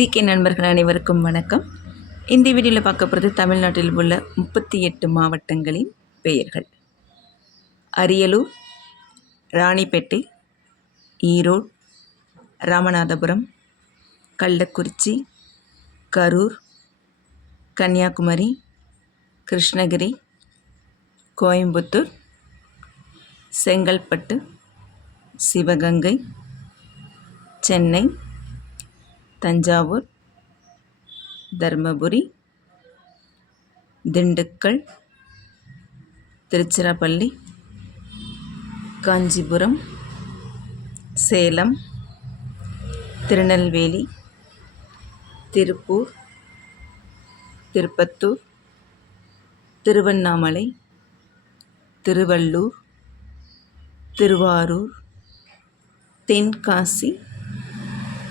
GK நண்பர்கள் அனைவருக்கும் வணக்கம். இந்த வீடியோவில் பார்க்க போகிறது தமிழ்நாட்டில் உள்ள 38 மாவட்டங்களின் பெயர்கள். அரியலூர், ராணிப்பேட்டை, ஈரோடு, ராமநாதபுரம், கள்ளக்குறிச்சி, கரூர், கன்னியாகுமரி, கிருஷ்ணகிரி, கோயம்புத்தூர், செங்கல்பட்டு, சிவகங்கை, சென்னை, தஞ்சாவூர், தர்மபுரி, திண்டுக்கல், திருச்சிராப்பள்ளி, காஞ்சிபுரம், சேலம், திருநெல்வேலி, திருப்பூர், திருப்பத்தூர், திருவண்ணாமலை, திருவள்ளூர், திருவாரூர், தென்காசி,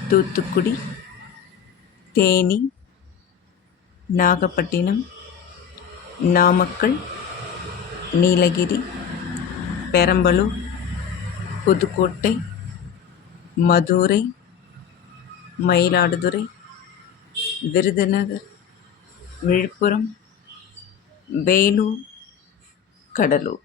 தூத்துக்குடி, தேனி, நாகப்பட்டினம், நாமக்கல், நீலகிரி, பெரம்பலூர், புதுக்கோட்டை, மதுரை, மயிலாடுதுறை, விருதுநகர், விழுப்புரம், வேலூர், கடலூர்.